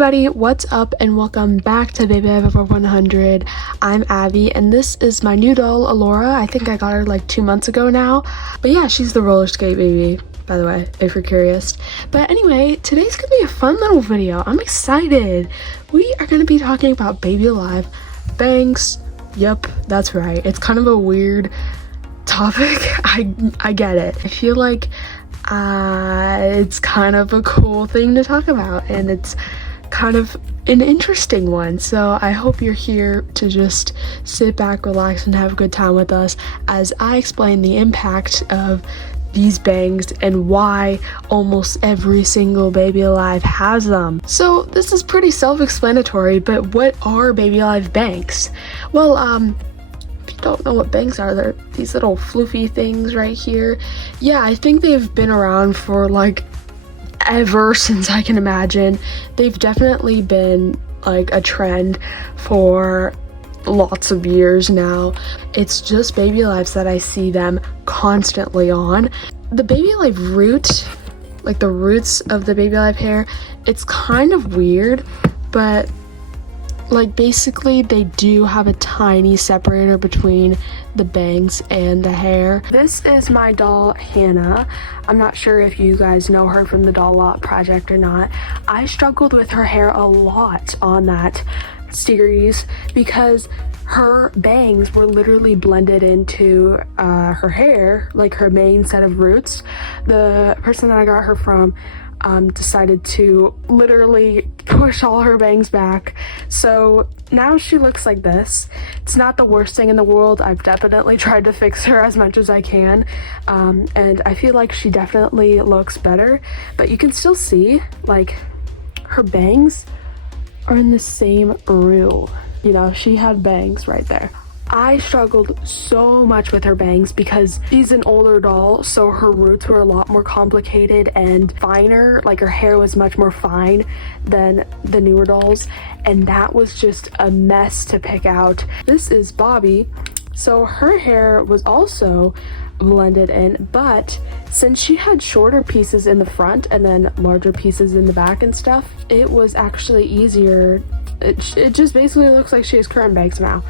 everybody, what's up and welcome back to Baby Life Over 100. I'm Abby and this is my new doll, Alora. I think I got her like 2 months ago now. But yeah, she's the roller skate baby, by the way, if you're curious. But anyway, today's gonna be a fun little video. I'm excited. We are gonna be talking about Baby Alive bangs. Yep, that's right. It's kind of a weird topic. I get it. I feel like it's kind of a cool thing to talk about and it's kind of an interesting one, so I hope you're here to just sit back, relax, and have a good time with us as I explain the impact of these bangs and why almost every single Baby Alive has them. So this is pretty self-explanatory, but what are Baby Alive bangs? Well, if you don't know what bangs are, they're these little floofy things right here. Yeah, I think they've been around for like ever since I can imagine. They've definitely been like a trend for lots of years now. It's just Baby Alives that I see them constantly on. The Baby Alive root, like the roots of the Baby Alive hair, it's kind of weird, but like basically they do have a tiny separator between the bangs and the hair. This is my doll Hannah. I'm not sure if you guys know her from the Doll Lot project or not. I struggled with her hair a lot on that series because her bangs were literally blended into her hair, like her main set of roots. The person that I got her from decided to literally push all her bangs back, so now she looks like this. It's not the worst thing in the world. I've definitely tried to fix her as much as I can, and I feel like she definitely looks better, but you can still see like her bangs are in the same root. You know, she had bangs right there. I struggled so much with her bangs because she's an older doll, so her roots were a lot more complicated and finer. Like her hair was much more fine than the newer dolls, and that was just a mess to pick out. This is Bobby, so her hair was also blended in, but since she had shorter pieces in the front and then larger pieces in the back and stuff, it was actually easier. It just basically looks like she has current bangs now,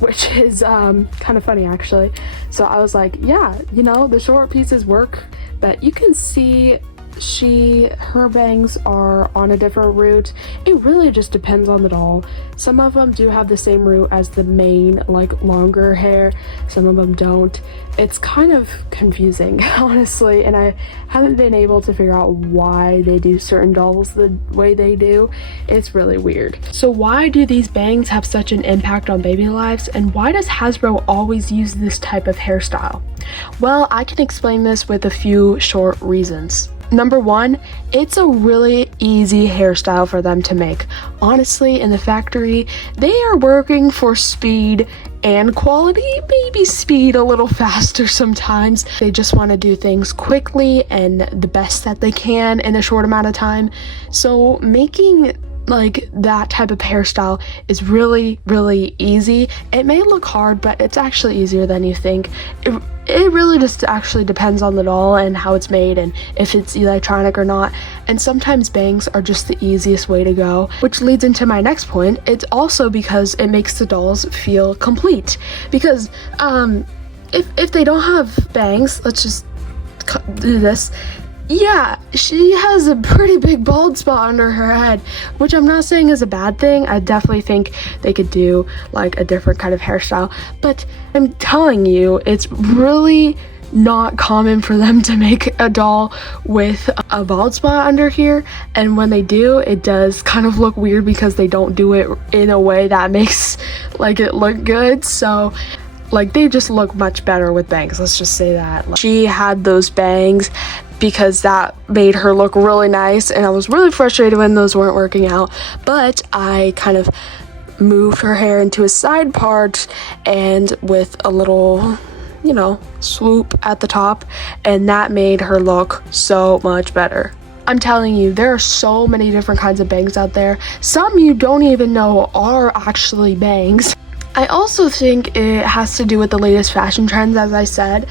which is kind of funny actually. So I was like, yeah, you know, the short pieces work, but you can see her bangs are on a different root. It really just depends on the doll. Some of them do have the same root as the main, like longer hair. Some of them don't. It's kind of confusing, honestly, and I haven't been able to figure out why they do certain dolls the way they do. It's really weird. So why do these bangs have such an impact on Baby Lives, and why does Hasbro always use this type of hairstyle? Well, I can explain this with a few short reasons. Number one, it's a really easy hairstyle for them to make. Honestly, in the factory, they are working for speed and quality, maybe speed a little faster sometimes. They just want to do things quickly and the best that they can in a short amount of time. So making like that type of hairstyle is really easy. It may look hard, but it's actually easier than you think. It really just actually depends on the doll and how it's made and if it's electronic or not, and sometimes bangs are just the easiest way to go, which leads into my next point. It's also because it makes the dolls feel complete, because if they don't have bangs, let's just do this. Yeah, she has a pretty big bald spot under her head, which I'm not saying is a bad thing. I definitely think they could do like a different kind of hairstyle, but I'm telling you, it's really not common for them to make a doll with a bald spot under here, and when they do, it does kind of look weird because they don't do it in a way that makes like it look good. So like they just look much better with bangs, let's just say that. Like, she had those bangs because that made her look really nice, and I was really frustrated when those weren't working out, but I kind of moved her hair into a side part and with a little, you know, swoop at the top, and that made her look so much better. I'm telling you, there are so many different kinds of bangs out there. Some you don't even know are actually bangs. I also think it has to do with the latest fashion trends, as I said.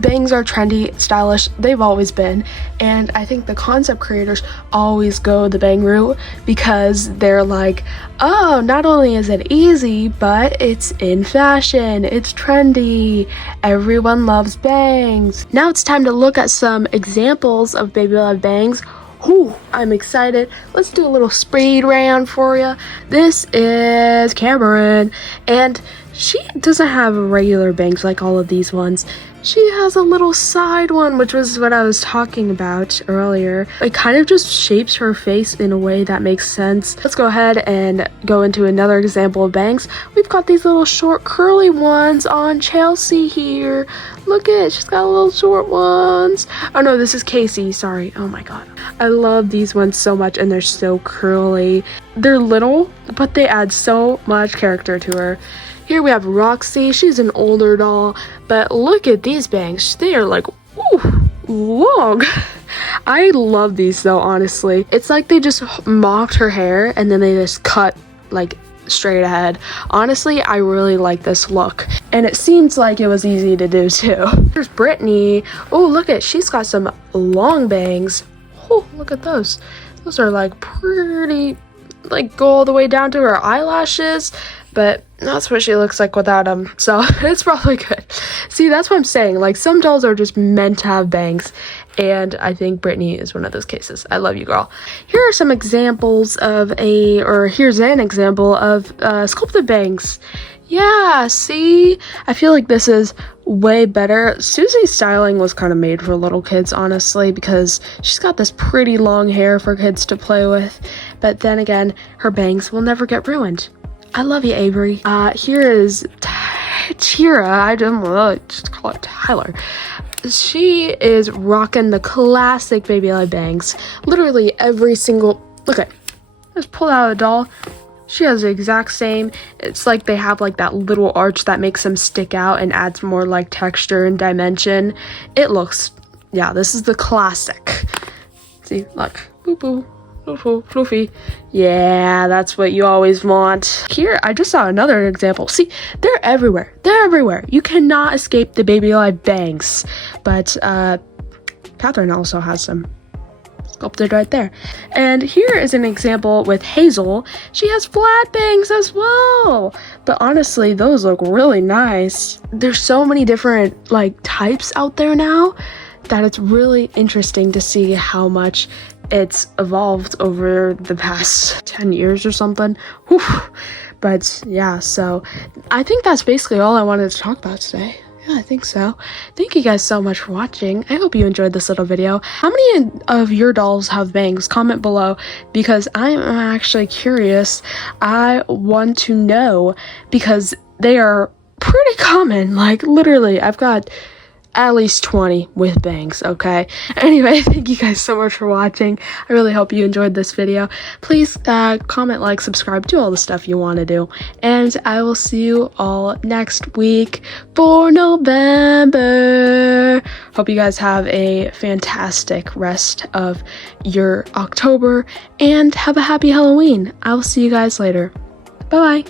Bangs are trendy, stylish, they've always been, and I think the concept creators always go the bang route because they're like, oh, not only is it easy, but it's in fashion, it's trendy, everyone loves bangs. Now it's time to look at some examples of baby love bangs. Whew, I'm excited. Let's do a little speed round for you. This is Cameron, and she doesn't have regular bangs like all of these ones. She has a little side one, which was what I was talking about earlier. It kind of just shapes her face in a way that makes sense. Let's go ahead and go into another example of bangs. We've got these little short curly ones on Chelsea here. Look at it, she's got little short ones. Oh no, this is Casey, sorry. Oh my god. I love these ones so much, and they're so curly. They're little, but they add so much character to her. Here we have Roxy. She's an older doll, but look at these bangs. They are like, ooh, long. I love these though, honestly. It's like they just mocked her hair and then they just cut like straight ahead. Honestly, I really like this look, and it seems like it was easy to do too. There's Brittany. Oh, look at, she's got some long bangs. Oh, look at those. Those are like pretty, like go all the way down to her eyelashes, but that's what she looks like without them, so it's probably good. See, that's what I'm saying, like some dolls are just meant to have bangs, and I think Brittany is one of those cases. I love you, girl. Here are some examples of here's an example of sculpted bangs. Yeah, see? I feel like this is way better. Susie's styling was kind of made for little kids, honestly, because she's got this pretty long hair for kids to play with, but then again, her bangs will never get ruined. I love you, Avery. Here is Tyra. I don't know, just call it Tyler. She is rocking the classic baby love bangs. Literally every single, look at, just pull out a doll. She has the exact same. It's like they have like that little arch that makes them stick out and adds more like texture and dimension. It looks, yeah, this is the classic. See, look, boop boop. Floofy. Yeah, that's what you always want. Here, I just saw another example. See, they're everywhere. They're everywhere. You cannot escape the baby live bangs. But Catherine also has some sculpted right there. And here is an example with Hazel. She has flat bangs as well. But honestly, those look really nice. There's so many different like types out there now that it's really interesting to see how much it's evolved over the past 10 years or something. Whew. But yeah, so I think that's basically all I wanted to talk about today. Yeah, I think so. Thank you guys so much for watching. I hope you enjoyed this little video. How many of your dolls have bangs? Comment below, because I'm actually curious. I want to know, because they are pretty common. Like literally, I've got at least 20 with bangs, okay? Anyway, thank you guys so much for watching. I really hope you enjoyed this video. Please comment, like, subscribe, do all the stuff you want to do. And I will see you all next week for November. Hope you guys have a fantastic rest of your October and have a happy Halloween. I will see you guys later. Bye-bye.